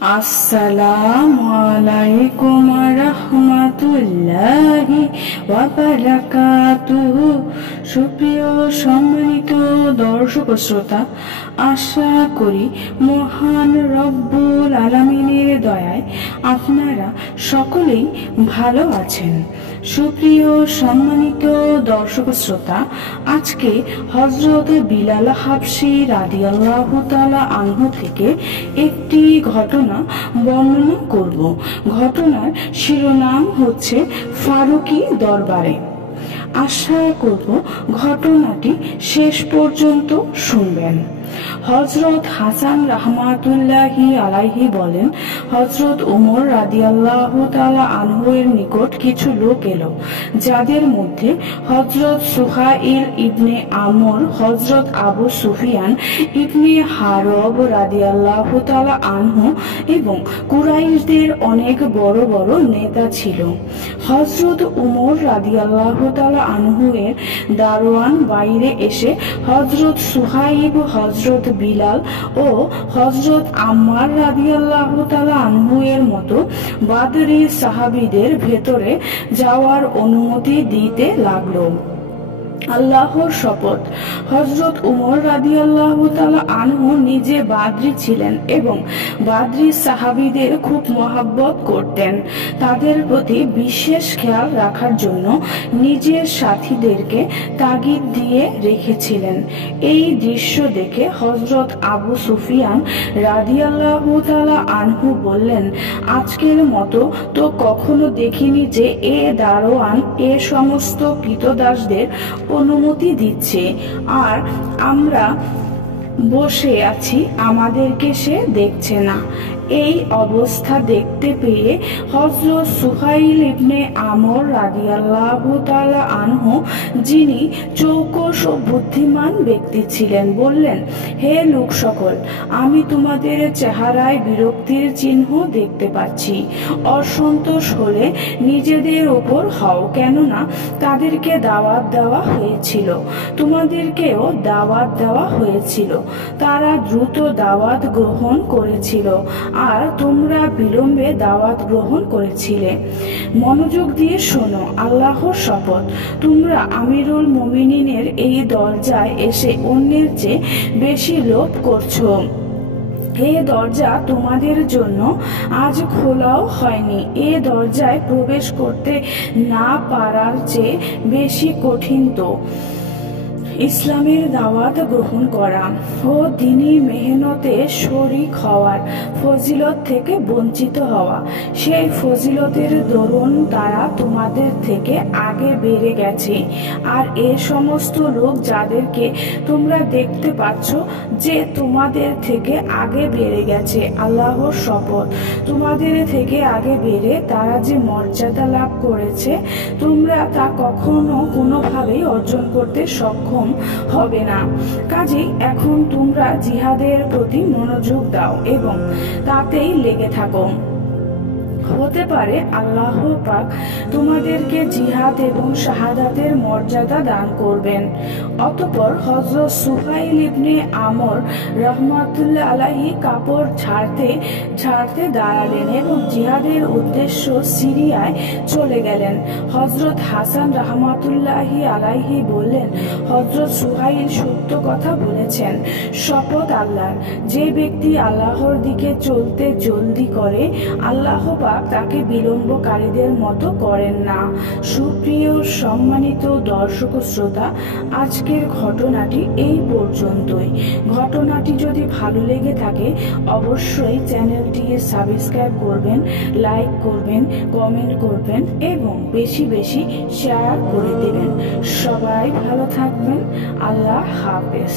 আসসালামু আলাইকুম রাহমাতুল্লাহি ওয়া বারাকাতুহু। সুপ্রিয় সম্মানিত দর্শক শ্রোতা, আশা করি মহান রব্বুল আলামিনের দয়ায় আপনারা সকলেই ভালো আছেন। সুপ্রিয় সম্মানিত দর্শক শ্রোতা, আজকে হযরত বিলাল হাবশী রাদিয়াল্লাহু তাআলা আনহু থেকে একটি ঘটনা বর্ণনা করব। ঘটনার শিরোনাম হচ্ছে ফারুকি দরবারে। আশা করব ঘটনাটি শেষ পর্যন্ত শুনবেন। হযরত হাসান রাহমাতুল্লাহি আলাইহি বলেন, হযরত উমর রাদিয়াল্লাহু তাআলা আনহু এর নিকট কিছু লোক এলো, যাদের মধ্যে হযরত সুহাইল ইবনে আমর, হযরত আবু সুফিয়ান ইবনে হারব রাদিয়াল্লাহু তাআলা আনহু এবং কুরাইশদের অনেক বড় বড় নেতা ছিল। হযরত উমর রাদিয়াল্লাহু তাআলা আনহু এর দারোয়ান বাইরে এসে হযরত সুহাইব, হযরত বিলাল ও হযরত আম্মার রাদিয়াল্লাহু তাআলা আনহু এর মতো বাদরী সাহাবীদের ভেতরে যাওয়ার অনুমতি দিতে লাগলো। আল্লাহর শপথ, হযরত উমর রাদিয়াল্লাহু তাআলা আনহু নিজে বাদরী ছিলেন এবং বাদরী সাহাবীদের খুব মহব্বত করতেন। তাদের প্রতি বিশেষ খেয়াল রাখার জন্য নিজের সাথীদেরকে তাগিদ দিয়ে রেখেছিলেন। এই দৃশ্য দেখে হযরত আবু সুফিয়ান রাদিয়াল্লাহু তাআলা আনহু বললেন, আজকের মতো তো কখনো দেখিনি যে এ দারোয়ান এ সমস্ত কৃতদাসদের অনুমতি দিচ্ছে, আর আমরা বসে আছি, আমাদেরকে সে দেখছে না। এই অবস্থা দেখতে পেয়ে হযরত সুহাইল ইবনে আমর রাদিয়াল্লাহু তাআলা আনহু, যিনি চৌকস ও বুদ্ধিমান ব্যক্তি ছিলেন, বললেন, হে লোক সকল, আমি তোমাদের চেহারায় বিরক্তির চিহ্ন দেখতে পাচ্ছি। অসন্তোষ হলে নিজেদের ওপর হও, কেননা তাদেরকে দাওয়াত দেওয়া হয়েছিল, তোমাদেরকেও দাওয়াত দেওয়া হয়েছিল। তারা দ্রুত দাওয়াত গ্রহণ করেছিল আর তোমরা বিলম্বে দাওয়াত গ্রহণ করেছিলে। মনোযোগ দিয়ে শোনো, আল্লাহর শপথ, তোমরা আমিরুল মুমিনিনের এই দরজায় এসে অন্যের চেয়ে বেশি লোভ করছো। এ দরজা তোমাদের জন্য আজ খোলাও হয়নি। এ দরজায় প্রবেশ করতে না পারার চেয়ে বেশি কঠিন তো ইসলামের দাওয়াত গ্রহণ করা ও দ্বীনি মেহনতে শরীক হওয়ার ফজিলত থেকে বঞ্চিত হওয়া। সেই ফজিলতের দরুন তারা তোমাদের থেকে আগে বেড়ে গেছে। আর এ সমস্ত লোক যাদেরকে তোমরা দেখতে পাচ্ছ যে তোমাদের থেকে আগে বেড়ে গেছে, আল্লাহর শপথ, তোমাদের থেকে আগে বেড়ে তারা যে মর্যাদা লাভ করেছে, তোমরা তা কখনো কোনোভাবেই অর্জন করতে সক্ষম হবে না। কাজেই এখন তোমরা জিহাদের প্রতি মনোযোগ দাও এবং তাতেই লেগে থাকো। হতে পারে আল্লাহ পাক তোমাদেরকে জিহাদ এবং শাহাদাতের মর্যাদা দান করবেন। অতঃপর হযরত সুহাইল ইবনে আমর রাহমাতুল্লাহ আলাইহি কাপড় ছাড়তে দাঁড়ালেন এবং জিহাদের উদ্দেশ্য সিরিয়ায় চলে গেলেন। হযরত হাসান রাহমাতুল্লাহি আলাইহি বললেন, হযরত সুহাইল সত্য কথা বলেছেন। শপথ আল্লাহর, যে ব্যক্তি আল্লাহর দিকে চলতে জলদি করে, আল্লাহ পাক তাকে বিলম্বকারীদের মতো করেন না। সুপ্রিয় সম্মানিত দর্শক শ্রোতা, আজকের ঘটনাটি এই পর্যন্তই। ঘটনাটি যদি ভালো লেগে থাকে অবশ্যই চ্যানেলটি সাবস্ক্রাইব করবেন, লাইক করবেন, কমেন্ট করবেন এবং বেশি বেশি শেয়ার করে দেবেন। সবাই ভালো থাকবেন। আল্লাহ হাফেজ।